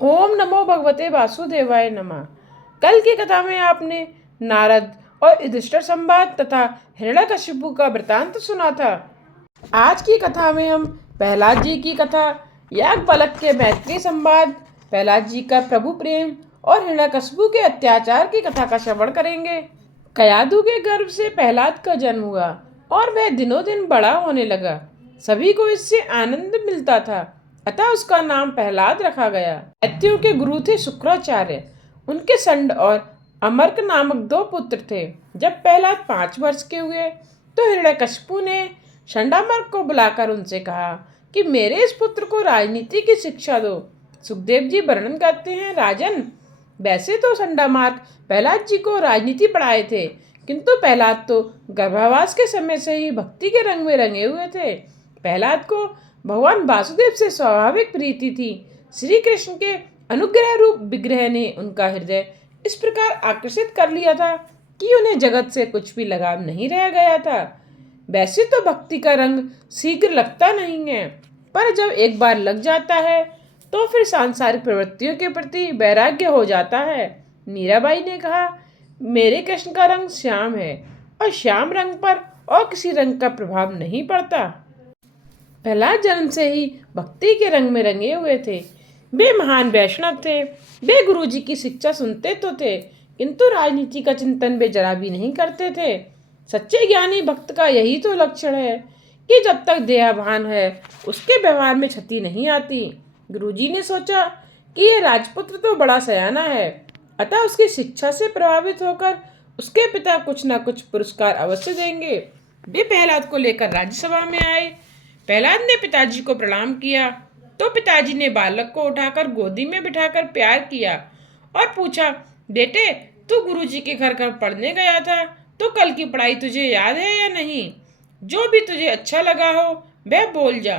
ओम नमो भगवते वासुदेवाय नमः। कल की कथा में आपने नारद और युधिष्ठिर संवाद तथा हिरण्यकशिपु का वृतांत सुना था। आज की कथा में हम प्रहलाद जी की कथा, याज्ञवल्क्य के मैत्री संवाद, प्रहलाद जी का प्रभु प्रेम और हिरण्यकशिपु के अत्याचार की कथा का श्रवण करेंगे। कयाधु के गर्भ से प्रहलाद का जन्म हुआ और वह दिनों दिन बड़ा होने लगा। सभी को इससे आनंद मिलता था, अतः उसका नाम प्रहलाद रखा गया। दैत्यों के गुरु थे शुक्राचार्य। उनके संड और अमर्क नामक दो पुत्र थे। जब प्रहलाद 5 वर्ष के हुए तो हिरण्यकशिपु ने षंडामर्क को बुलाकर उनसे कहा कि मेरे इस पुत्र को राजनीति की शिक्षा दो। सुखदेव जी वर्णन करते हैं, राजन, वैसे तो षंडामार्क प्रहलाद जी को राजनीति पढ़ाए थे, किंतु प्रहलाद तो गर्भावास के समय से ही भक्ति के रंग में रंगे हुए थे। प्रहलाद को भगवान वासुदेव से स्वाभाविक प्रीति थी। श्री कृष्ण के अनुग्रह रूप विग्रह ने उनका हृदय इस प्रकार आकर्षित कर लिया था कि उन्हें जगत से कुछ भी लगाव नहीं रह गया था। वैसे तो भक्ति का रंग शीघ्र लगता नहीं है, पर जब एक बार लग जाता है तो फिर सांसारिक प्रवृत्तियों के प्रति वैराग्य हो जाता है। मीराबाई ने कहा, मेरे कृष्ण का रंग श्याम है और श्याम रंग पर और किसी रंग का प्रभाव नहीं पड़ता। प्रहलाद जन्म से ही भक्ति के रंग में रंगे हुए थे। वे महान वैष्णव थे। वे गुरु जी की शिक्षा सुनते तो थे, किंतु राजनीति का चिंतन वे जरा भी नहीं करते थे। सच्चे ज्ञानी भक्त का यही तो लक्षण है कि जब तक देहभान है उसके व्यवहार में क्षति नहीं आती। गुरुजी ने सोचा कि यह राजपुत्र तो बड़ा सयाना है, अतः उसकी शिक्षा से प्रभावित होकर उसके पिता कुछ न कुछ पुरस्कार अवश्य देंगे। वे प्रहलाद को लेकर राज्यसभा में आए। प्रहलाद ने पिताजी को प्रणाम किया तो पिताजी ने बालक को उठाकर गोदी में बिठाकर प्यार किया और पूछा, बेटे, तू गुरुजी के घर पढ़ने गया था तो कल की पढ़ाई तुझे याद है या नहीं? जो भी तुझे अच्छा लगा हो वह बोल जा।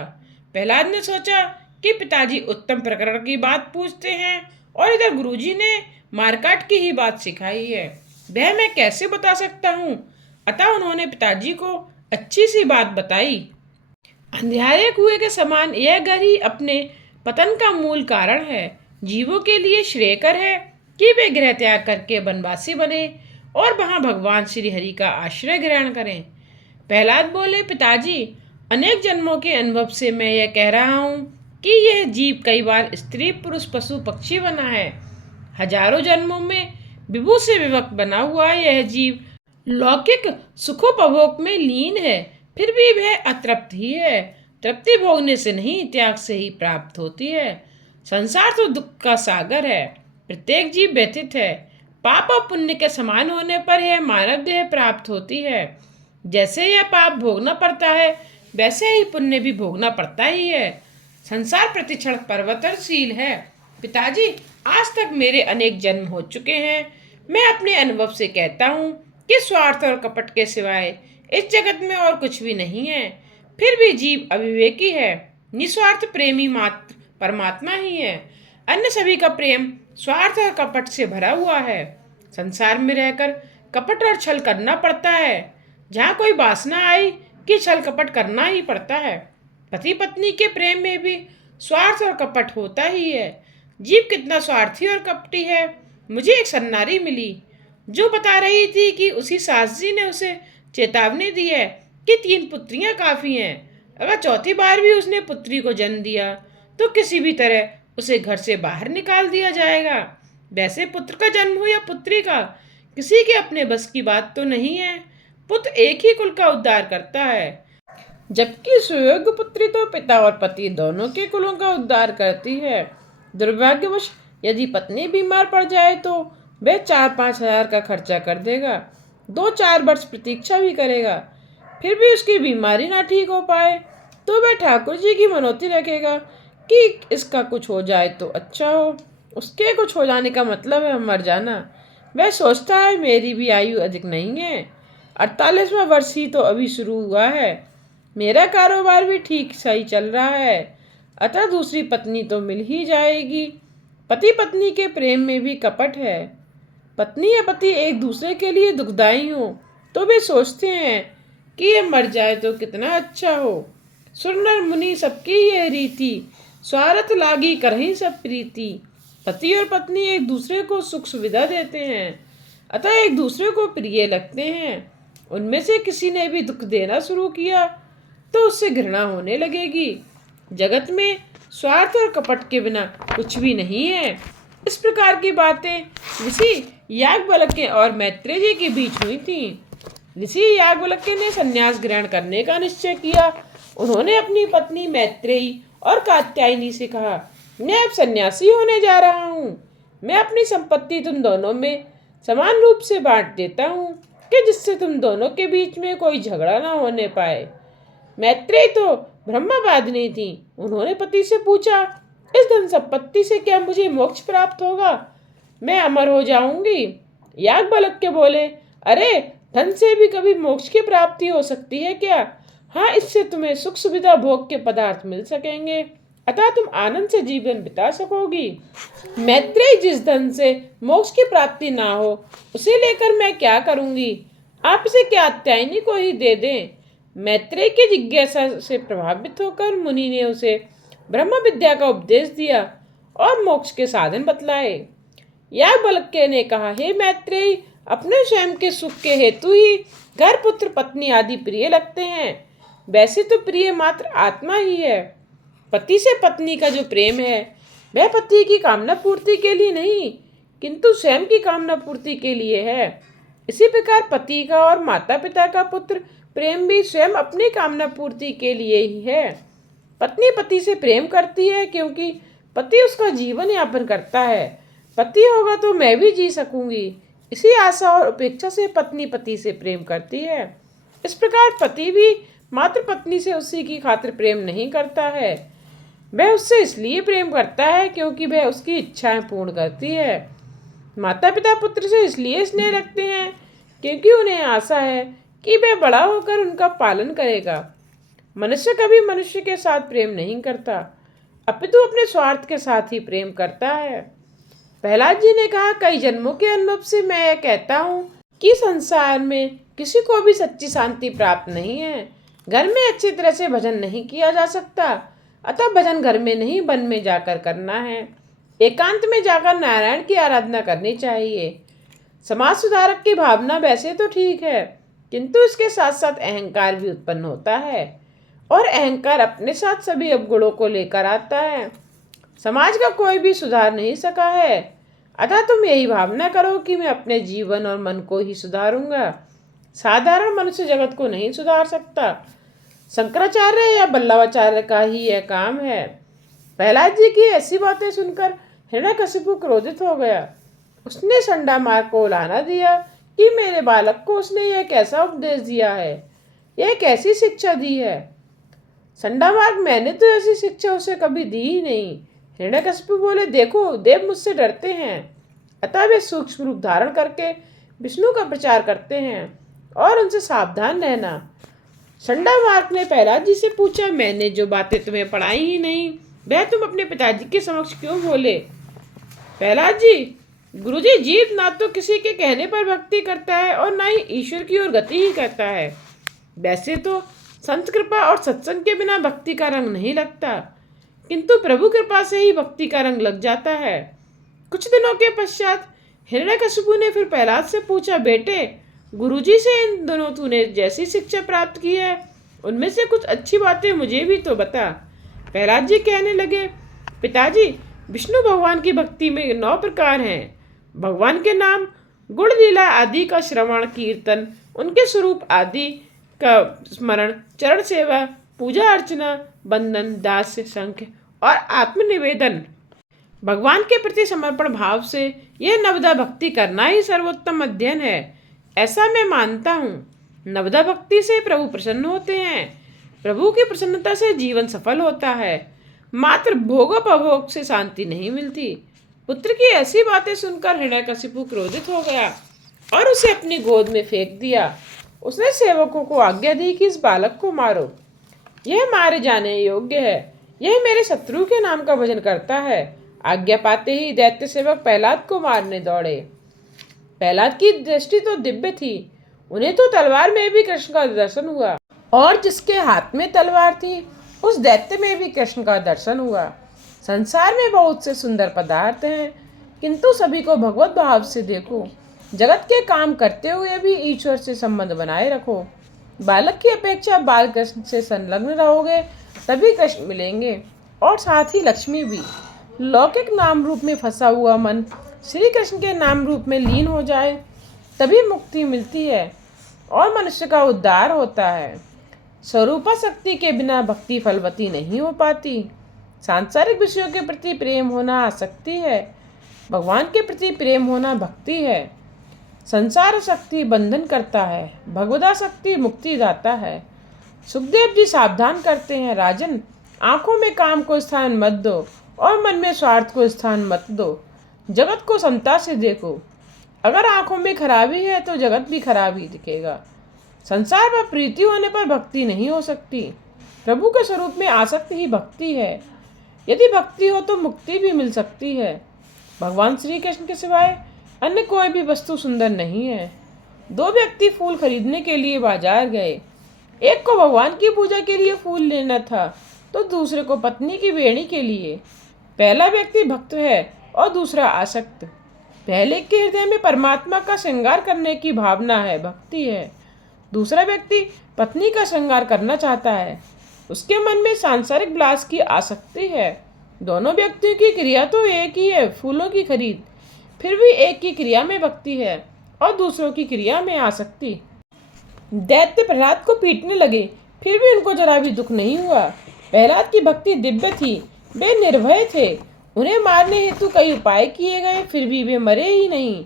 प्रहलाद ने सोचा कि पिताजी उत्तम प्रकरण की बात पूछते हैं और इधर गुरुजी ने मारकाट की ही बात सिखाई है, वह मैं कैसे बता सकता हूँ। अतः उन्होंने पिताजी को अच्छी सी बात बताई। अंधियारे कुएं के समान यह घर ही अपने पतन का मूल कारण है। जीवों के लिए श्रेयकर है कि वे गृह त्याग करके वनवासी बने और वहां भगवान श्री हरि का आश्रय ग्रहण करें। प्रहलाद बोले, पिताजी, अनेक जन्मों के अनुभव से मैं यह कह रहा हूँ कि यह जीव कई बार स्त्री पुरुष पशु पक्षी बना है। हजारों जन्मों में विभू से विभक्त बना हुआ यह जीव लौकिक सुखोपभोग में लीन है, फिर भी वह अतृप्त ही है। तृप्ति भोगने से नहीं, त्याग से ही प्राप्त होती है। संसार तो दुख का सागर है। प्रत्येक जीव व्यथित है। पाप और पुण्य के समान होने पर यह मानव देह प्राप्त होती है। जैसे यह पाप भोगना पड़ता है वैसे ही पुण्य भी भोगना पड़ता ही है। संसार प्रतिक्षण परिवर्तनशील है। पिताजी, आज तक मेरे अनेक जन्म हो चुके हैं। मैं अपने अनुभव से कहता हूँ कि स्वार्थ और कपट के सिवाय इस जगत में और कुछ भी नहीं है। फिर भी जीव अविवेकी है। निस्वार्थ प्रेमी मात्र परमात्मा ही है। अन्य सभी का प्रेम स्वार्थ और कपट से भरा हुआ है। संसार में रहकर कपट और छल करना पड़ता है। जहाँ कोई वासना आई कि छल कपट करना ही पड़ता है। पति पत्नी के प्रेम में भी स्वार्थ और कपट होता ही है। जीव कितना स्वार्थी और कपटी है। मुझे एक सन्नारी मिली जो बता रही थी कि उसी सास जी ने उसे चेतावनी दी है कि 3 पुत्रियां काफी हैं। अगर चौथी बार भी उसने पुत्री को जन्म दिया तो किसी भी तरह उसे घर से बाहर निकाल दिया जाएगा। वैसे पुत्र का जन्म हो या पुत्री का, किसी के अपने बस की बात तो नहीं है। पुत्र एक ही कुल का उद्धार करता है, जबकि सुयोग्य पुत्री तो पिता और पति दोनों के कुलों का उद्धार करती है। दुर्भाग्यवश यदि पत्नी बीमार पड़ जाए तो वह 4-5 हजार का खर्चा कर देगा, 2-4 वर्ष प्रतीक्षा भी करेगा, फिर भी उसकी बीमारी ना ठीक हो पाए तो वह ठाकुर जी की मनौती रखेगा कि इसका कुछ हो जाए तो अच्छा हो। उसके कुछ हो जाने का मतलब है मर जाना। वह सोचता है मेरी भी आयु अधिक नहीं है, 48वां वर्ष ही तो अभी शुरू हुआ है, मेरा कारोबार भी ठीक सही चल रहा है, अतः दूसरी पत्नी तो मिल ही जाएगी। पति पत्नी के प्रेम में भी कपट है। पत्नी या पति एक दूसरे के लिए दुखदाई हो तो वे सोचते हैं कि ये मर जाए तो कितना अच्छा हो। सुर नर मुनि सबकी यह रीति, स्वार्थ लागी करही सब प्रीति। पति और पत्नी एक दूसरे को सुख सुविधा देते हैं, अतः एक दूसरे को प्रिय लगते हैं। उनमें से किसी ने भी दुख देना शुरू किया तो उससे घृणा होने लगेगी। जगत में स्वार्थ और कपट के बिना कुछ भी नहीं है। इस प्रकार की बातें ऋषि याज्ञवल्क्य और मैत्रेय जी के बीच हुई थीं। ऋषि याज्ञवल्क्य ने संन्यास ग्रहण करने का निश्चय किया। उन्होंने अपनी पत्नी मैत्रेयी और कात्यायनी से कहा, मैं अब सन्यासी होने जा रहा हूँ। मैं अपनी संपत्ति तुम दोनों में समान रूप से बांट देता हूँ कि जिससे तुम दोनों के बीच में कोई झगड़ा ना होने पाए। मैत्रेयी तो ब्रह्मवादिनी थी। उन्होंने पति से पूछा, इस धन संपत्ति से क्या मुझे मोक्ष प्राप्त होगा? मैं अमर हो जाऊंगी। याज्ञवल्क्य बोले, अरे धन से भी कभी मोक्ष की प्राप्ति हो सकती है क्या? हाँ, इससे तुम्हें सुख सुविधा भोग के पदार्थ मिल सकेंगे, अतः तुम आनंद से जीवन बिता सकोगी। मैत्रेय, जिस धन से मोक्ष की प्राप्ति ना हो उसे लेकर मैं क्या करूंगी? आप इसे कात्यायनी को ही दे दें। मैत्रेय की जिज्ञासा से प्रभावित होकर मुनि ने उसे ब्रह्म विद्या का उपदेश दिया और मोक्ष के साधन बतलाए। याज्ञवल्क्य ने कहा, हे मैत्रेय, अपने स्वयं के सुख के हेतु ही घर पुत्र पत्नी आदि प्रिय लगते हैं। वैसे तो प्रिय मात्र आत्मा ही है। पति से पत्नी का जो प्रेम है वह पति की कामना पूर्ति के लिए नहीं किंतु स्वयं की कामना पूर्ति के लिए है। इसी प्रकार पति का और माता पिता का पुत्र प्रेम भी स्वयं अपनी कामना पूर्ति के लिए ही है। पत्नी पति से प्रेम करती है क्योंकि पति उसका जीवन यापन करता है। पति होगा तो मैं भी जी सकूंगी, इसी आशा और अपेक्षा से पत्नी पति से प्रेम करती है। इस प्रकार पति भी मात्र पत्नी से उसी की खातिर प्रेम नहीं करता है। वह उससे इसलिए प्रेम करता है क्योंकि वह उसकी इच्छाएं पूर्ण करती है। माता पिता पुत्र से इसलिए स्नेह रखते हैं क्योंकि उन्हें आशा है कि वह बड़ा होकर उनका पालन करेगा। मनुष्य कभी मनुष्य के साथ प्रेम नहीं करता, अपितु अपने स्वार्थ के साथ ही प्रेम करता है। प्रहलाद जी ने कहा, कई जन्मों के अनुभव से मैं यह कहता हूँ कि संसार में किसी को भी सच्ची शांति प्राप्त नहीं है। घर में अच्छी तरह से भजन नहीं किया जा सकता, अतः भजन घर में नहीं वन में जाकर करना है। एकांत में जाकर नारायण की आराधना करनी चाहिए। समाज सुधारक की भावना वैसे तो ठीक है किंतु इसके साथ साथ अहंकार भी उत्पन्न होता है और अहंकार अपने साथ सभी अवगुणों को लेकर आता है। समाज का कोई भी सुधार नहीं सका है, अतः तुम यही भावना करो कि मैं अपने जीवन और मन को ही सुधारूंगा। साधारण मनुष्य जगत को नहीं सुधार सकता। शंकराचार्य या बल्लवाचार्य का ही यह काम है। प्रहलाद जी की ऐसी बातें सुनकर हिरण्यकशिपु क्रोधित हो गया। उसने संडामार को उलाहना दिया कि मेरे बालक को उसने यह कैसा उपदेश दिया है, यह कैसी शिक्षा दी है। संडामार्ग, मैंने तो ऐसी शिक्षा उसे कभी दी ही नहीं। हिरण्यकशिपु बोले, देखो देव मुझसे डरते हैं, अतः वे सूक्ष्म रूप धारण करके विष्णु का प्रचार करते हैं और उनसे सावधान रहना। संडामार्ग ने प्रहलाद जी से पूछा, मैंने जो बातें तुम्हें पढ़ाई ही नहीं वह तुम अपने पिताजी के समक्ष क्यों बोले? प्रहलाद जी, गुरुजी, जीव ना तो किसी के कहने पर भक्ति करता है और ना ही ईश्वर की ओर गति ही करता है। वैसे तो संत कृपा और सत्संग के बिना भक्ति का रंग नहीं लगता, किंतु प्रभु कृपा से ही भक्ति का रंग लग जाता है। कुछ दिनों के पश्चात हिरण्यकशिपु ने फिर प्रहलाद से पूछा, बेटे, गुरुजी से इन दोनों तूने जैसी शिक्षा प्राप्त की है उनमें से कुछ अच्छी बातें मुझे भी तो बता। प्रहलाद जी कहने लगे, पिताजी, विष्णु भगवान की भक्ति में 9 प्रकार हैं। भगवान के नाम, गुण लीला आदि का श्रवण कीर्तन, उनके स्वरूप आदि का स्मरण, चरण सेवा, पूजा अर्चना, बंधन, दास्य, संख्य और आत्मनिवेदन। भगवान के प्रति समर्पण भाव से यह नवदा भक्ति करना ही सर्वोत्तम अध्ययन है, ऐसा मैं मानता हूँ। नवदा भक्ति से प्रभु प्रसन्न होते हैं। प्रभु की प्रसन्नता से जीवन सफल होता है, मात्र भोगोपभोग से शांति नहीं मिलती। पुत्र की ऐसी बातें सुनकर हिरण्यकशिपु क्रोधित हो गया और उसे अपनी गोद में फेंक दिया। उसने सेवकों को आज्ञा दी कि इस बालक को मारो, यह मारे जाने योग्य है, यह मेरे शत्रु के नाम का भजन करता है। आज्ञा पाते ही दैत्य सेवक प्रहलाद को मारने दौड़े। प्रहलाद की दृष्टि तो दिव्य थी, उन्हें तो तलवार में भी कृष्ण का दर्शन हुआ और जिसके हाथ में तलवार थी उस दैत्य में भी कृष्ण का दर्शन हुआ। संसार में बहुत से सुंदर पदार्थ हैं, किंतु सभी को भगवत भाव से देखो। जगत के काम करते हुए भी ईश्वर से संबंध बनाए रखो। बालक की अपेक्षा बाल कृष्ण से संलग्न रहोगे तभी कृष्ण मिलेंगे, और साथ ही लक्ष्मी भी। लौकिक नाम रूप में फंसा हुआ मन श्री कृष्ण के नाम रूप में लीन हो जाए तभी मुक्ति मिलती है और मनुष्य का उद्धार होता है। स्वरूपा शक्ति के बिना भक्ति फलवती नहीं हो पाती। सांसारिक विषयों के प्रति प्रेम होना आसक्ति है, भगवान के प्रति प्रेम होना भक्ति है। संसार शक्ति बंधन करता है, भगवदा शक्ति मुक्ति दाता है। सुखदेव जी सावधान करते हैं, राजन, आंखों में काम को स्थान मत दो और मन में स्वार्थ को स्थान मत दो। जगत को समता से देखो। अगर आंखों में खराबी है तो जगत भी खराब ही दिखेगा। संसार पर प्रीति होने पर भक्ति नहीं हो सकती। प्रभु के स्वरूप में आसक्ति ही भक्ति है। यदि भक्ति हो तो मुक्ति भी मिल सकती है। भगवान श्री कृष्ण के सिवाय अन्य कोई भी वस्तु सुंदर नहीं है। दो व्यक्ति फूल खरीदने के लिए बाजार गए। एक को भगवान की पूजा के लिए फूल लेना था तो दूसरे को पत्नी की बेड़ी के लिए। पहला व्यक्ति भक्त है और दूसरा आसक्त। पहले के हृदय में परमात्मा का श्रृंगार करने की भावना है, भक्ति है। दूसरा व्यक्ति पत्नी का श्रृंगार करना चाहता है, उसके मन में सांसारिक विलास की आसक्ति है। दोनों व्यक्तियों की क्रिया तो एक ही है, फूलों की खरीद। फिर भी एक की क्रिया में भक्ति है और दूसरों की क्रिया में आसक्ति। दैत्य प्रहलाद को पीटने लगे, फिर भी उनको जरा भी दुख नहीं हुआ। प्रहलाद की भक्ति दिव्य थी, वे निर्भय थे। उन्हें मारने हेतु कई उपाय किए गए, फिर भी वे मरे ही नहीं।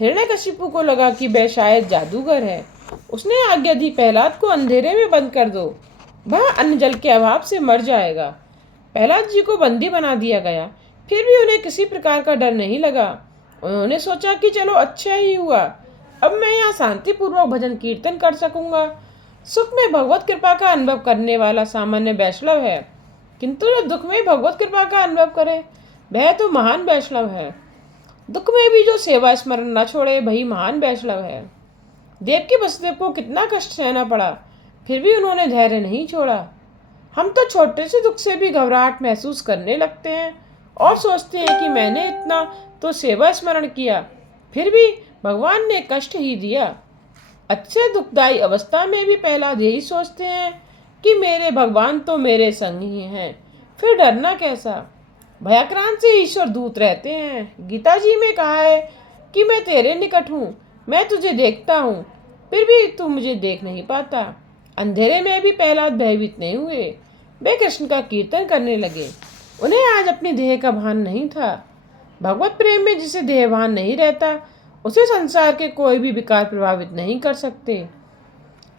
हिरण्यकशिपु को लगा कि वह शायद जादूगर है। उसने आज्ञा दी, प्रहलाद को अंधेरे में बंद कर दो, वह अन्न जल के अभाव से मर जाएगा। प्रहलाद जी को बंदी बना दिया गया, फिर भी उन्हें किसी प्रकार का डर नहीं लगा। उन्होंने सोचा कि चलो अच्छा ही हुआ, अब मैं यहाँ शांतिपूर्वक भजन कीर्तन कर सकूंगा। सुख में भगवत कृपा का अनुभव करने वाला सामान्य वैष्णव है, किंतु जो दुख में भगवत कृपा का अनुभव करे वह तो महान वैष्णव है। दुख में भी जो सेवा स्मरण न छोड़े वही महान वैष्णव है। देवकी वसुदेव को कितना कष्ट सहना पड़ा, फिर भी उन्होंने धैर्य नहीं छोड़ा। हम तो छोटे से दुख से भी घबराहट महसूस करने लगते हैं और सोचते हैं कि मैंने इतना तो सेवा स्मरण किया, फिर भी भगवान ने कष्ट ही दिया। अच्छे दुखदायी अवस्था में भी प्रहलाद यही सोचते हैं कि मेरे भगवान तो मेरे संग ही हैं, फिर डरना कैसा। भयाक्रांत से ईश्वर दूत रहते हैं। गीता जी में कहा है कि मैं तेरे निकट हूँ, मैं तुझे देखता हूँ, फिर भी तू मुझे देख नहीं पाता। अंधेरे में भी प्रहलाद भयभीत नहीं हुए, वे कृष्ण का कीर्तन करने लगे। उन्हें आज अपनी देह का भान नहीं था। भगवत प्रेम में जिसे देह भान नहीं रहता उसे संसार के कोई भी विकार प्रभावित नहीं कर सकते।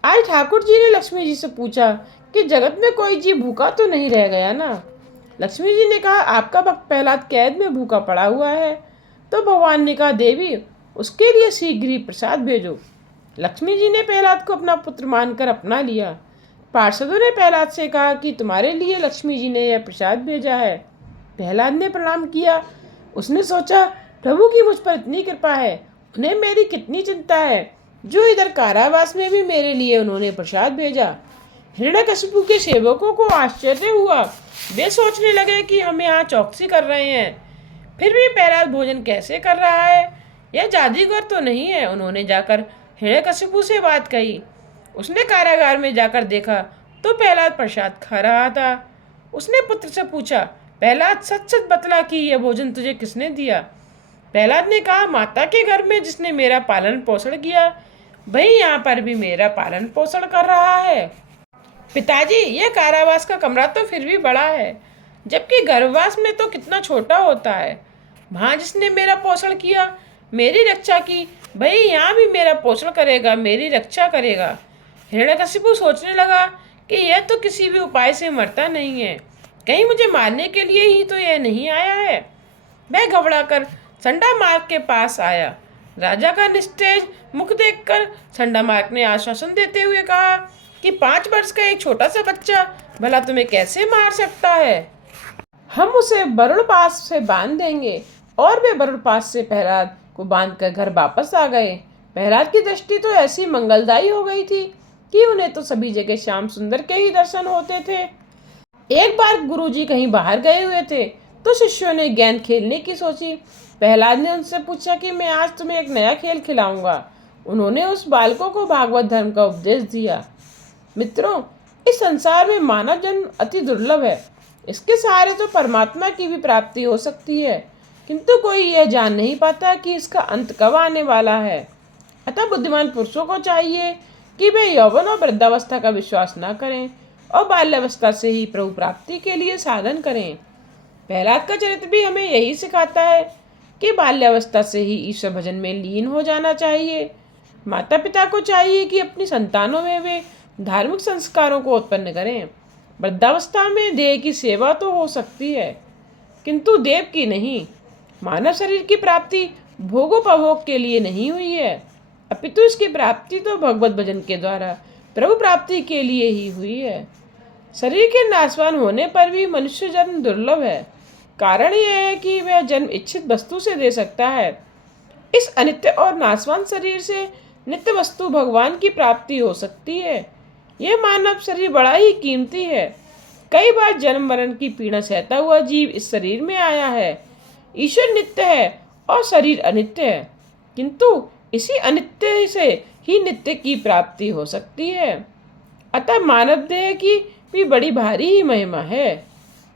आज ठाकुर जी ने लक्ष्मी जी से पूछा कि जगत में कोई जीव भूखा तो नहीं रह गया ना। लक्ष्मी जी ने कहा, आपका भक्त प्रहलाद कैद में भूखा पड़ा हुआ है। तो भगवान ने कहा, देवी उसके लिए शीघ्र ही प्रसाद भेजो। लक्ष्मी जी ने प्रहलाद को अपना पुत्र मानकर अपना लिया। पार्षदों ने प्रहलाद से कहा कि तुम्हारे लिए लक्ष्मी जी ने यह प्रसाद भेजा है। प्रहलाद ने प्रणाम किया। उसने सोचा, प्रभु की मुझ पर इतनी कृपा है, उन्हें मेरी कितनी चिंता है, जो इधर कारावास में भी मेरे लिए उन्होंने प्रसाद भेजा। हिरण्यकशिपु के सेवकों को आश्चर्य हुआ। वे सोचने लगे कि हम यहाँ चौकसी कर रहे हैं, फिर भी प्रहलाद भोजन कैसे कर रहा है, यह जादूगर तो नहीं है। उन्होंने जाकर हिरण्यकशिपु से बात कही। उसने कारागार में जाकर देखा तो प्रहलाद प्रसाद खा रहा था। उसने पुत्र से पूछा, प्रहलाद सच सच बतला कि यह भोजन तुझे किसने दिया। प्रहलाद ने कहा, माता के घर में जिसने मेरा पालन पोषण किया वही यहाँ पर भी मेरा पालन पोषण कर रहा है। पिताजी, यह कारावास का कमरा तो फिर भी बड़ा है, जबकि गर्भवास में तो कितना छोटा होता है। वहाँ जिसने मेरा पोषण किया, मेरी रक्षा की, भाई यहाँ भी मेरा पोषण करेगा, मेरी रक्षा करेगा। हिरण्यकशिपु सोचने लगा कि यह तो किसी भी उपाय से मरता नहीं है, कहीं मुझे मारने के लिए ही तो यह नहीं आया है। वह घबराकर चंडामार्क के पास आया। राजा का निस्तेज मुख देखकर चंडामार्क ने आश्वासन देते हुए कहा कि 5 वर्ष का एक छोटा सा बच्चा भला तुम्हें कैसे मार सकता है। हम उसे वरुण पास से बांध देंगे। और वे वरुण पास से प्रहलाद को बांधकर घर वापस आ गए। प्रहलाद की दृष्टि तो ऐसी मंगलदायी हो गई थी कि उन्हें तो सभी जगह श्याम सुंदर के ही दर्शन होते थे। एक बार गुरुजी कहीं बाहर गए हुए थे तो शिष्यों ने गेंद खेलने की सोची। प्रहलाद ने उनसे पूछा कि मैं आज तुम्हें एक नया खेल खिलाऊंगा। उन्होंने उस बालकों को भागवत धर्म का उपदेश दिया। मित्रों, इस संसार में मानव जन्म अति दुर्लभ है। इसके सहारे तो परमात्मा की भी प्राप्ति हो सकती है, किंतु कोई यह जान नहीं पाता कि इसका अंत कब आने वाला है। अतः बुद्धिमान पुरुषों को चाहिए कि वे यौवन और वृद्धावस्था का विश्वास न करें और बाल्यावस्था से ही प्रभु प्राप्ति के लिए साधन करें। प्रहलाद का चरित्र भी हमें यही सिखाता है कि बाल्यावस्था से ही ईश्वर भजन में लीन हो जाना चाहिए। माता पिता को चाहिए कि अपनी संतानों में वे धार्मिक संस्कारों को उत्पन्न करें। वृद्धावस्था में देह की सेवा तो हो सकती है, किंतु देव की नहीं। मानव शरीर की प्राप्ति भोगोपभोग के लिए नहीं हुई है, अपितु इसकी प्राप्ति तो भगवत भजन के द्वारा प्रभु प्राप्ति के लिए ही हुई है। शरीर के नाशवान होने पर भी मनुष्य जन्म दुर्लभ है। कारण यह है कि वह जन्म इच्छित वस्तु से दे सकता है। इस अनित्य और नाशवान शरीर से नित्य वस्तु भगवान की प्राप्ति हो सकती है। यह मानव शरीर बड़ा ही कीमती है। कई बार जन्म मरण की पीड़ा सहता हुआ जीव इस शरीर में आया है। ईश्वर नित्य है और शरीर अनित्य है, किंतु इसी अनित्य से ही नित्य की प्राप्ति हो सकती है। अतः मानव देह की भी बड़ी भारी ही महिमा है।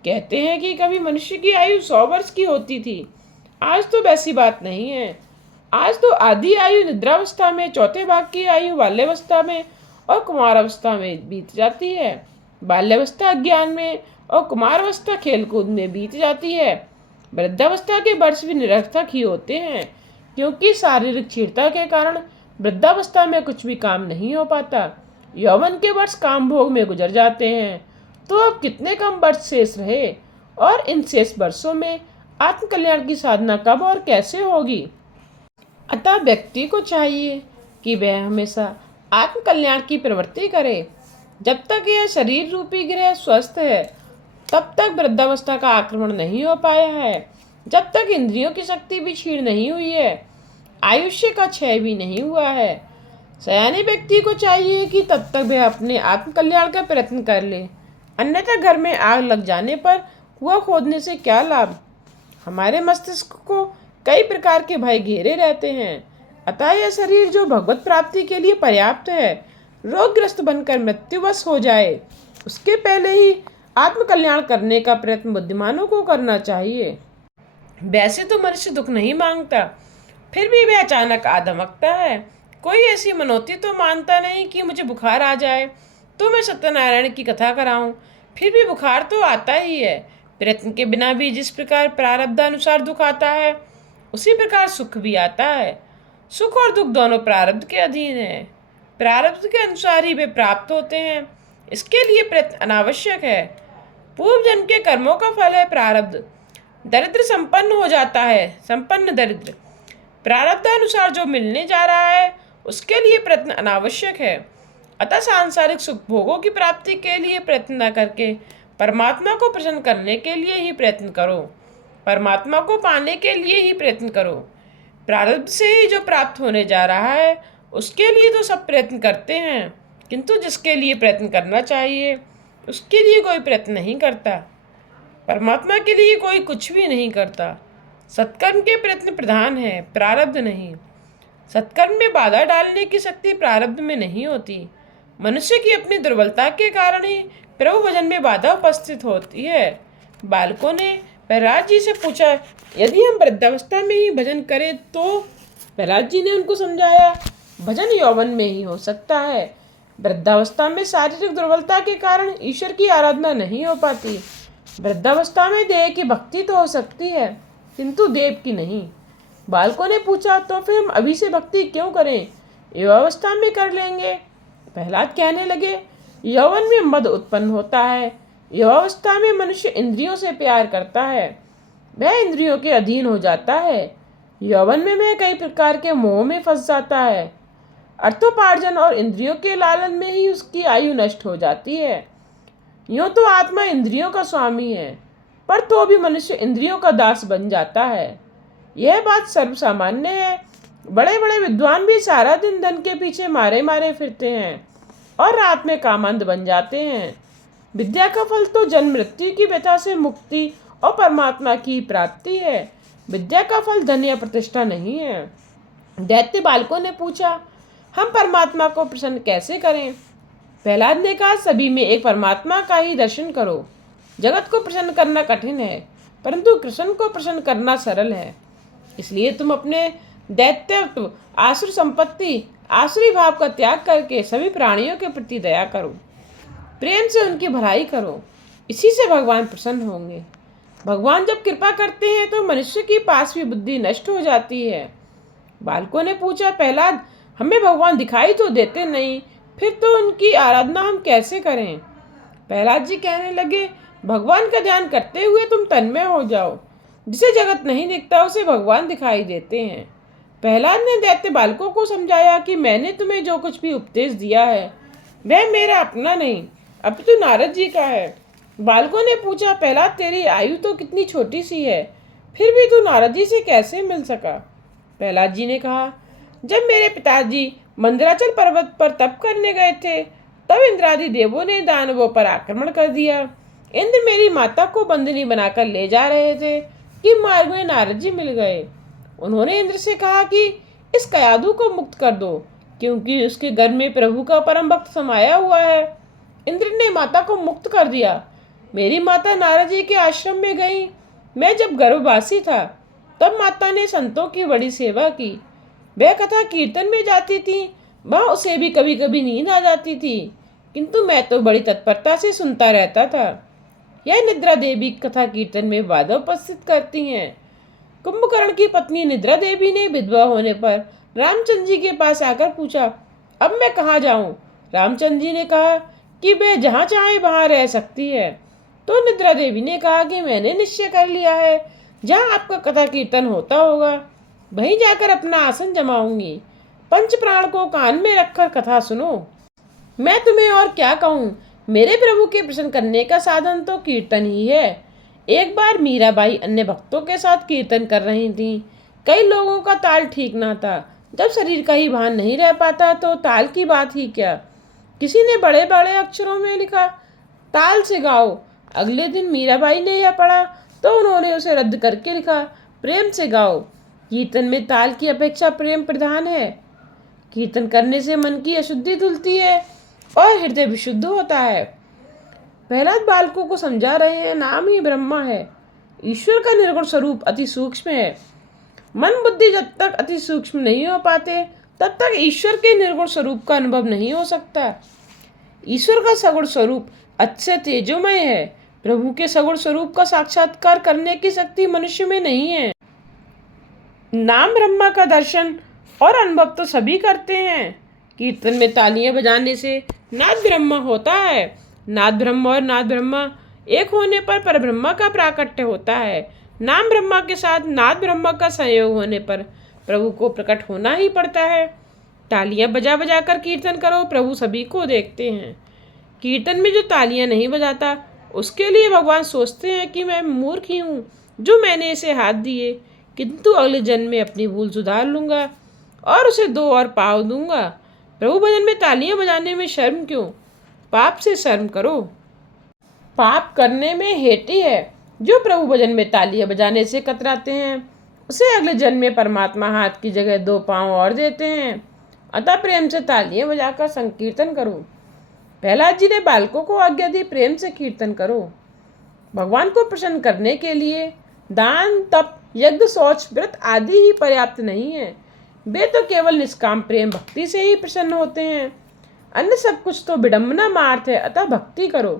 कहते हैं कि कभी मनुष्य की आयु 100 वर्ष की होती थी। आज तो वैसी बात नहीं है। आज तो आधी आयु निद्रावस्था में, चौथे भाग की आयु बाल्यावस्था में और कुमारावस्था में बीत जाती है। बाल्यावस्था अज्ञान में और कुमारावस्था खेलकूद में बीत जाती है। वृद्धावस्था के वर्ष भी निरर्थक ही होते हैं, क्योंकि शारीरिक क्षीणता के कारण वृद्धावस्था में कुछ भी काम नहीं हो पाता। यौवन के वर्ष काम भोग में गुजर जाते हैं, तो अब कितने कम वर्ष शेष रहे, और इन शेष वर्षों में आत्मकल्याण की साधना कब और कैसे होगी। अतः व्यक्ति को चाहिए कि वह हमेशा आत्मकल्याण की प्रवृत्ति करे। जब तक यह शरीर रूपी गृह स्वस्थ है, तब तक वृद्धावस्था का आक्रमण नहीं हो पाया है। जब तक इंद्रियों की शक्ति भी क्षीण नहीं हुई है, आयुष्य का क्षय भी नहीं हुआ है। सयाने व्यक्ति को चाहिए कि तब तक वह अपने आत्मकल्याण का प्रयत्न कर ले, अन्यथा घर में आग लग जाने पर कुआं खोदने से क्या लाभ। हमारे मस्तिष्क को कई प्रकार के भय घेरे रहते हैं। अतः यह शरीर जो भगवत प्राप्ति के लिए पर्याप्त है, रोगग्रस्त बनकर मृत्युवश हो जाए, उसके पहले ही आत्मकल्याण करने का प्रयत्न बुद्धिमानों को करना चाहिए। वैसे तो मनुष्य दुख नहीं मांगता, फिर भी वह अचानक आ धमकता है। कोई ऐसी मनौती तो मानता नहीं कि मुझे बुखार आ जाए तो मैं सत्यनारायण की कथा कराऊं, फिर भी बुखार तो आता ही है। प्रयत्न के बिना भी जिस प्रकार प्रारब्धानुसार दुख आता है, उसी प्रकार सुख भी आता है। सुख और दुख दोनों प्रारब्ध के अधीन है। प्रारब्ध के अनुसार ही वे प्राप्त होते हैं। इसके लिए प्रयत्न अनावश्यक है। पूर्व जन्म के कर्मों का फल है प्रारब्ध। दरिद्र संपन्न हो जाता है, संपन्न दरिद्र। प्रारब्धानुसार जो मिलने जा रहा है, उसके लिए प्रयत्न अनावश्यक है। अतः सांसारिक सुख भोगों की प्राप्ति के लिए प्रयत्न न करके परमात्मा को प्रसन्न करने के लिए ही प्रयत्न करो। परमात्मा को पाने के लिए ही प्रयत्न करो। प्रारब्ध से ही जो प्राप्त होने जा रहा है, उसके लिए तो सब प्रयत्न करते हैं, किंतु जिसके लिए प्रयत्न करना चाहिए, उसके लिए कोई प्रयत्न नहीं करता। परमात्मा के लिए कोई कुछ भी नहीं करता। सत्कर्म के प्रयत्न प्रधान है, प्रारब्ध नहीं। सत्कर्म में बाधा डालने की शक्ति प्रारब्ध में नहीं होती। मनुष्य की अपनी दुर्बलता के कारण ही प्रभु भजन में बाधा उपस्थित होती है। बालकों ने प्रहलाद जी से पूछा, यदि हम वृद्धावस्था में ही भजन करें तो? प्रहलाद जी ने उनको समझाया, भजन यौवन में ही हो सकता है। वृद्धावस्था में शारीरिक दुर्बलता के कारण ईश्वर की आराधना नहीं हो पाती। वृद्धावस्था में देह की भक्ति तो हो सकती है, किंतु देव की नहीं। बालकों ने पूछा, तो फिर हम अभी से भक्ति क्यों करें, युवावस्था में कर लेंगे। प्रहलाद कहने लगे, यौवन में मद उत्पन्न होता है। युवावस्था में मनुष्य इंद्रियों से प्यार करता है, वह इंद्रियों के अधीन हो जाता है। यौवन में वह कई प्रकार के मोह में फंस जाता है। अर्थोपार्जन और इंद्रियों के लालन में ही उसकी आयु नष्ट हो जाती है। यूँ तो आत्मा इंद्रियों का स्वामी है, पर तो भी मनुष्य इंद्रियों का दास बन जाता है। यह बात सर्वसामान्य है। बड़े बड़े विद्वान भी सारा दिन धन के पीछे मारे मारे फिरते हैं और रात में कामंद बन जाते हैं। विद्या का फल तो जन्म मृत्यु की व्यथा से मुक्ति और परमात्मा की प्राप्ति है। विद्या का फल धन या प्रतिष्ठा नहीं है। दैत्य बालकों ने पूछा, हम परमात्मा को प्रसन्न कैसे करें? प्रहलाद ने कहा, सभी में एक परमात्मा का ही दर्शन करो। जगत को प्रसन्न करना कठिन है, परंतु कृष्ण को प्रसन्न करना सरल है। इसलिए तुम अपने दैत्यत्व, आसुर संपत्ति, आसुरी भाव का त्याग करके सभी प्राणियों के प्रति दया करो, प्रेम से उनकी भलाई करो। इसी से भगवान प्रसन्न होंगे। भगवान जब कृपा करते हैं तो मनुष्य की पास भी बुद्धि नष्ट हो जाती है। बालकों ने पूछा, प्रहलाद, हमें भगवान दिखाई तो देते नहीं, फिर तो उनकी आराधना हम कैसे करें? प्रहलाद जी कहने लगे, भगवान का ध्यान करते हुए तुम तन्मय हो जाओ। जिसे जगत नहीं दिखता उसे भगवान दिखाई देते हैं। प्रहलाद ने दैत्य बालकों को समझाया कि मैंने तुम्हें जो कुछ भी उपदेश दिया है वह मेरा अपना नहीं, अपितु नारद जी का है। बालकों ने पूछा, प्रहलाद, तेरी आयु तो कितनी छोटी सी है, फिर भी तू नारद जी से कैसे मिल सका? प्रहलाद जी ने कहा, जब मेरे पिताजी मंदराचल पर्वत पर तप करने गए थे तब इंद्रादि देवों ने दानवों पर आक्रमण कर दिया। इंद्र मेरी माता को बंदनी बनाकर ले जा रहे थे कि मार्ग में नारद जी मिल गए। उन्होंने इंद्र से कहा कि इस कयादू को मुक्त कर दो, क्योंकि उसके घर में प्रभु का परम भक्त समाया हुआ है। इंद्र ने माता को मुक्त कर दिया। मेरी माता नारद जी के आश्रम में गई। मैं जब गर्भवासी था तब माता ने संतों की बड़ी सेवा की। वह कथा कीर्तन में जाती थी, वह उसे भी कभी कभी नींद आ जाती थी, किंतु मैं तो बड़ी तत्परता से सुनता रहता था। यह निद्रा देवी कथा कीर्तन में बाधा उपस्थित करती हैं। कुंभकर्ण की पत्नी निद्रा देवी ने विधवा होने पर रामचंद्र जी के पास आकर पूछा, अब मैं कहाँ जाऊं? रामचंद्र जी ने कहा कि वह जहाँ चाहे वहाँ रह सकती है। तो निद्रा देवी ने कहा कि मैंने निश्चय कर लिया है, जहाँ आपका कथा कीर्तन होता होगा वहीं जाकर अपना आसन जमाऊंगी। पंच प्राण को कान में रखकर कथा सुनो। मैं तुम्हें और क्या कहूँ, मेरे प्रभु के प्रसन्न करने का साधन तो कीर्तन ही है। एक बार मीराबाई अन्य भक्तों के साथ कीर्तन कर रही थी। कई लोगों का ताल ठीक ना था। जब शरीर का ही भान नहीं रह पाता तो ताल की बात ही क्या। किसी ने बड़े बड़े अक्षरों में लिखा, ताल से गाओ। अगले दिन मीराबाई ने यह पढ़ा तो उन्होंने उसे रद्द करके लिखा, प्रेम से गाओ। कीर्तन में ताल की अपेक्षा प्रेम प्रधान है। कीर्तन करने से मन की अशुद्धि धुलती है और हृदय विशुद्ध होता है। प्रहलाद बालकों को समझा रहे हैं, नाम ही ब्रह्मा है। ईश्वर का निर्गुण स्वरूप अति सूक्ष्म है। मन बुद्धि जब तक अति सूक्ष्म नहीं हो पाते तब तक ईश्वर के निर्गुण स्वरूप का अनुभव नहीं हो सकता। ईश्वर का सगुण स्वरूप अच्छे तेजोमय है। प्रभु के सगुण स्वरूप का साक्षात्कार करने की शक्ति मनुष्य में नहीं है। नाम ब्रह्मा का दर्शन और अनुभव तो सभी करते हैं। कीर्तन में तालियां बजाने से नाद ब्रह्मा होता है। नाद ब्रह्मा और नाद ब्रह्मा एक होने पर परब्रह्मा का प्राकट्य होता है। नाम ब्रह्मा के साथ नाद ब्रह्मा का संयोग होने पर प्रभु को प्रकट होना ही पड़ता है। तालियां बजा बजा कर कीर्तन करो, प्रभु सभी को देखते हैं। कीर्तन में जो तालियां नहीं बजाता उसके लिए भगवान सोचते हैं कि मैं मूर्ख ही हूँ जो मैंने इसे हाथ दिए, किंतु अगले जन्म में अपनी भूल सुधार लूँगा और उसे दो और पाँव दूंगा। प्रभु भजन में तालियां बजाने में शर्म क्यों? पाप से शर्म करो। पाप करने में हेटी है। जो प्रभु भजन में तालियां बजाने से कतराते हैं उसे अगले जन्म में परमात्मा हाथ की जगह दो पाँव और देते हैं। अतः प्रेम से तालियां बजाकर संकीर्तन करो। प्रहलाद जी ने बालकों को आज्ञा दी, प्रेम से कीर्तन करो। भगवान को प्रसन्न करने के लिए दान, तप, यज्ञ, शौच, व्रत आदि ही पर्याप्त नहीं है। वे तो केवल निष्काम प्रेम भक्ति से ही प्रसन्न होते हैं। अन्य सब कुछ तो विडम्बना मार्थ है। अतः भक्ति करो।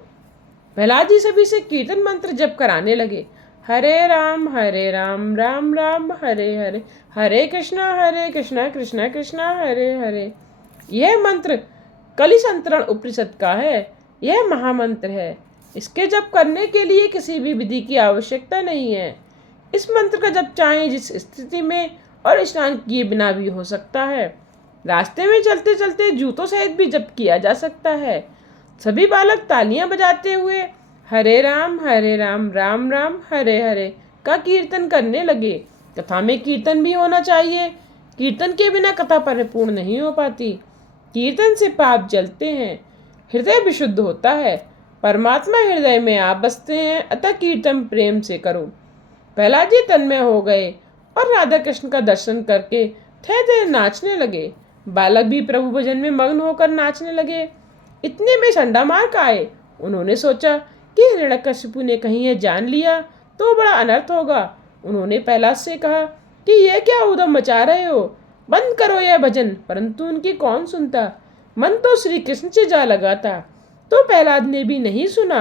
प्रहलाद जी सभी से कीर्तन मंत्र जप कराने लगे। हरे राम राम राम हरे हरे, हरे कृष्णा कृष्णा कृष्णा हरे हरे। यह मंत्र कलि संतरण उपनिषद का है। यह महामंत्र है। इसके जप करने के लिए किसी भी विधि की आवश्यकता नहीं है। इस मंत्र का जप चाहे जिस स्थिति में और स्नान किए बिना भी हो सकता है। रास्ते में चलते चलते जूतों सहित भी जप किया जा सकता है। सभी बालक तालियां बजाते हुए हरे राम राम राम हरे हरे का कीर्तन करने लगे। कथा में कीर्तन भी होना चाहिए। कीर्तन के बिना कथा परिपूर्ण नहीं हो पाती। कीर्तन से पाप जलते हैं, हृदय विशुद्ध होता है, परमात्मा हृदय में आप बसते हैं, अतः कीर्तन प्रेम से करो। प्रहलाद जी तन्मय हो गए और राधा कृष्ण का दर्शन करके थे थे नाचने लगे। बालक भी प्रभु भजन में मग्न होकर नाचने लगे। इतने में चंडामार्क आए। उन्होंने सोचा कि हिरण्यकशिपु ने कहीं यह जान लिया तो बड़ा अनर्थ होगा। उन्होंने प्रहलाद से कहा कि यह क्या उधम मचा रहे हो, बंद करो यह भजन। परंतु उनकी कौन सुनता, मन तो श्री कृष्ण से जा लगा था। तो प्रहलाद ने भी नहीं सुना।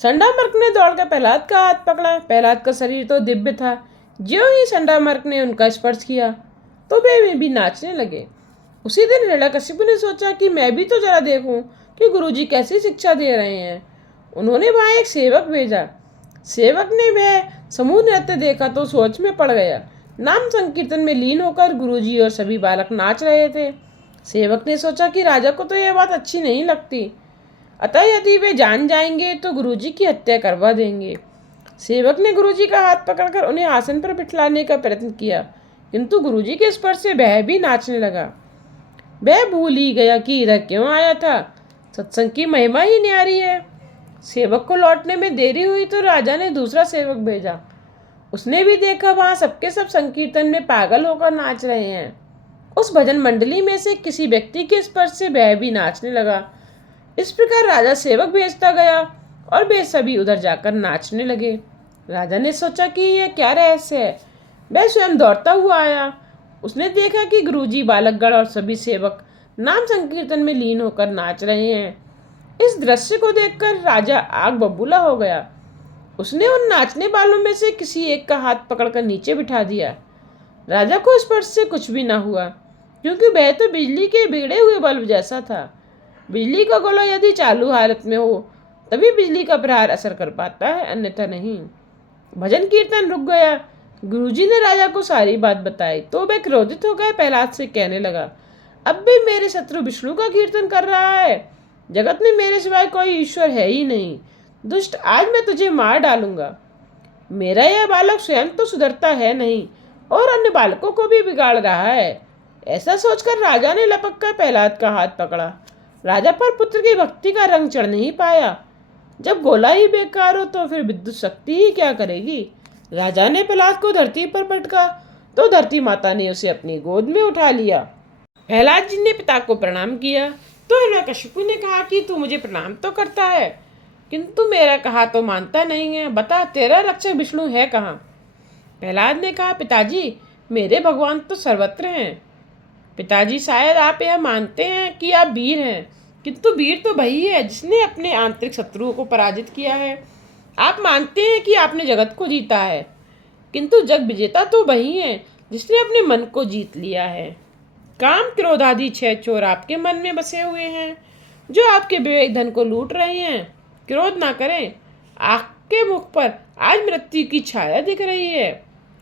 चंडामार्क ने दौड़कर प्रहलाद का हाथ पकड़ा। प्रहलाद का शरीर तो दिव्य था। ज्यों ही चंडामार्क ने उनका स्पर्श किया तो वे भी नाचने लगे। उसी दिन हिरण्यकशिपु ने सोचा कि मैं भी तो जरा देखूं कि गुरुजी कैसी शिक्षा दे रहे हैं। उन्होंने वहां एक सेवक भेजा। सेवक ने वह समूह नृत्य देखा तो सोच में पड़ गया। नाम संकीर्तन में लीन होकर गुरुजी और सभी बालक नाच रहे थे। सेवक ने सोचा कि राजा को तो यह बात अच्छी नहीं लगती, अतः यदि वे जान जाएंगे तो गुरुजी की हत्या करवा देंगे। सेवक ने गुरुजी का हाथ पकड़कर उन्हें आसन पर बिठलाने का प्रयत्न किया, किंतु गुरुजी के स्पर्श से वह भी नाचने लगा। वह भूल ही गया कि इधर क्यों आया था। सत्संग की महिमा ही न्यारी है। सेवक को लौटने में देरी हुई तो राजा ने दूसरा सेवक भेजा। उसने भी देखा वहां सबके सब संकीर्तन में पागल होकर नाच रहे हैं। उस भजन मंडली में से किसी व्यक्ति के स्पर्श से वह भी नाचने लगा। इस प्रकार राजा सेवक भेजता गया और वे सभी उधर जाकर नाचने लगे। राजा ने सोचा कि यह क्या रहस्य है। वह स्वयं दौड़ता हुआ आया। उसने देखा कि गुरुजी, बालकगण और सभी सेवक नाम संकीर्तन में लीन होकर नाच रहे हैं। इस दृश्य को देखकर राजा आग बबूला हो गया। उसने उन नाचने वालों में से किसी एक का हाथ पकड़कर नीचे बिठा दिया। राजा को स्पर्श से कुछ भी न हुआ, क्योंकि वह तो बिजली के बिगड़े हुए बल्ब जैसा था। बिजली का गोला यदि चालू हालत में हो तभी बिजली का प्रहार असर कर पाता है, अन्यथा नहीं। भजन कीर्तन रुक गया। गुरुजी ने राजा को सारी बात बताई तो वह क्रोधित हो गए। प्रहलाद से कहने लगा, अब भी मेरे शत्रु विष्णु का कीर्तन कर रहा है। जगत में मेरे सिवाय कोई ईश्वर है ही नहीं। दुष्ट, आज मैं तुझे मार डालूंगा। मेरा यह बालक स्वयं तो सुधरता है नहीं और अन्य बालकों को भी बिगाड़ रहा है। ऐसा सोचकर राजा ने लपक कर प्रहलाद का हाथ पकड़ा। राजा पर पुत्र की भक्ति का रंग चढ़ नहीं पाया। जब गोला ही बेकार हो तो फिर विद्युत शक्ति ही क्या करेगी। राजा ने प्रहलाद को धरती पर पटका तो धरती माता ने उसे अपनी गोद में उठा लिया। प्रहलाद जी ने पिता को प्रणाम किया तो हिरण्यकशिपु ने कहा कि तू मुझे प्रणाम तो करता है, किंतु मेरा कहा तो मानता नहीं है। बता, तेरा रक्षक विष्णु है कहाँ? प्रहलाद ने कहा, पिताजी, मेरे भगवान तो सर्वत्र हैं। पिताजी, शायद आप यह मानते हैं कि आप वीर हैं, किंतु वीर तो वही है जिसने अपने आंतरिक शत्रुओं को पराजित किया है। आप मानते हैं कि आपने जगत को जीता है, किंतु जग विजेता तो वही है जिसने अपने मन को जीत लिया है। काम, क्रोध आदि 6 चोर आपके मन में बसे हुए हैं, जो आपके विवेक धन को लूट रहे हैं। क्रोध ना करें, आपके मुख पर आज मृत्यु की छाया दिख रही है।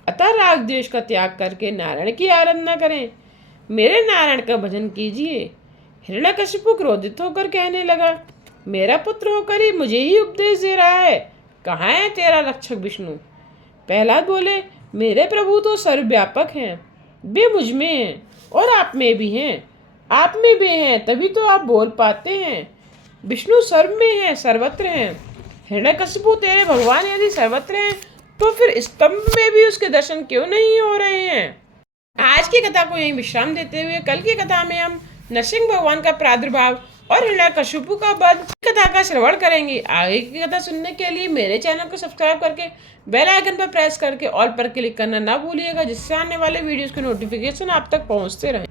अतः राग द्वेष का त्याग करके नारायण की आराधना करें, मेरे नारायण का भजन कीजिए। हिरण्यकशिपु क्रोधित होकर कहने लगा, मेरा पुत्र होकर ही मुझे ही उपदेश दे रहा है, कहाँ है तेरा रक्षक विष्णु? प्रहलाद बोले, मेरे प्रभु तो सर्वव्यापक हैं, वे मुझ में हैं और आप में भी हैं। आप में वे हैं तभी तो आप बोल पाते हैं। विष्णु सर्व में हैं, सर्वत्र हैं। हिरण्यकशिपु, तेरे भगवान यदि सर्वत्र हैं तो फिर स्तंभ में भी उसके दर्शन क्यों नहीं हो रहे हैं? आज की कथा को यहीं विश्राम देते हुए कल की कथा में हम नरसिंह भगवान का प्रादुर्भाव और हिरण्यकशिपु का वध कथा का श्रवण करेंगे। आगे की कथा सुनने के लिए मेरे चैनल को सब्सक्राइब करके बेल आइकन पर प्रेस करके ऑल पर क्लिक करना ना भूलिएगा, जिससे आने वाले वीडियोस के नोटिफिकेशन आप तक पहुंचते रहें।